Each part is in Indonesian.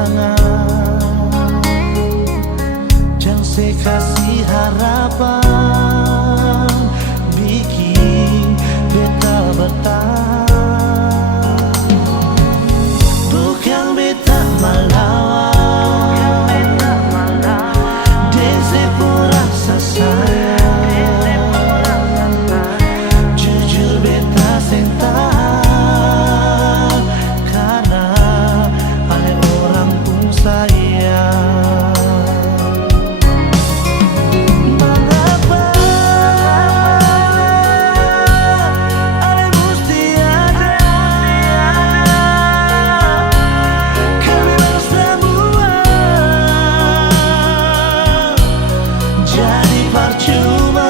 kenangan yang saya kasih harapan bikin beta bertahan. Bukan beta melawan, desi pun rasa sayang. Jujur beta cinta karena oleh orang pun sayang. Mengapa ale mesti ada kami bersama jadi percuma.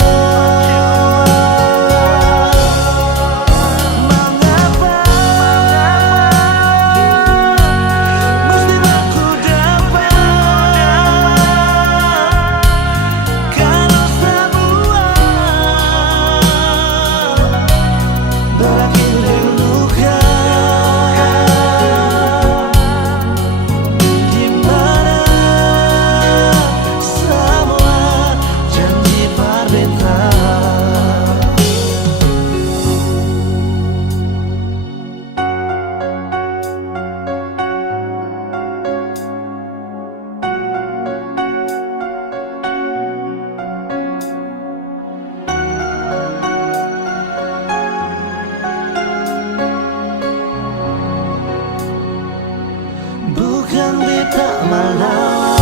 Bukan beta melawan,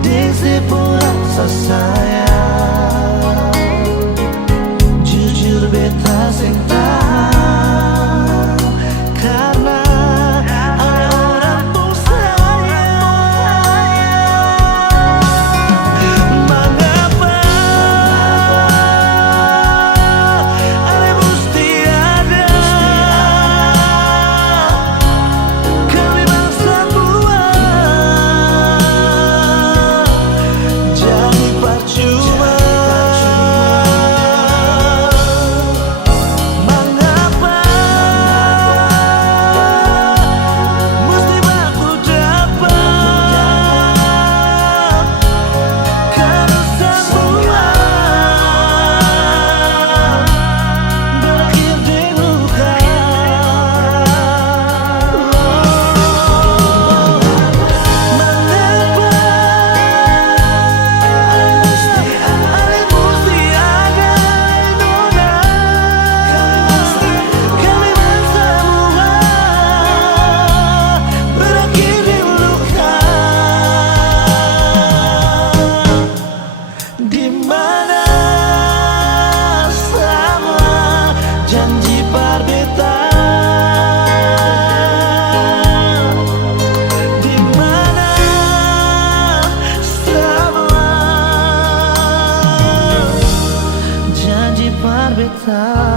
desi pun rasa sayang. Jujur beta cinta karena ada orang pun sayang. Mengapa ale mesti ada kami bangsa buah jadi percuma. Mengapa mesti baku dapat kami semua berakhir di luka. Mengapa ale mesti ada nona kami bersama berakhir di luka. Di mana sama janji perbeta, di mana sama janji perbeta.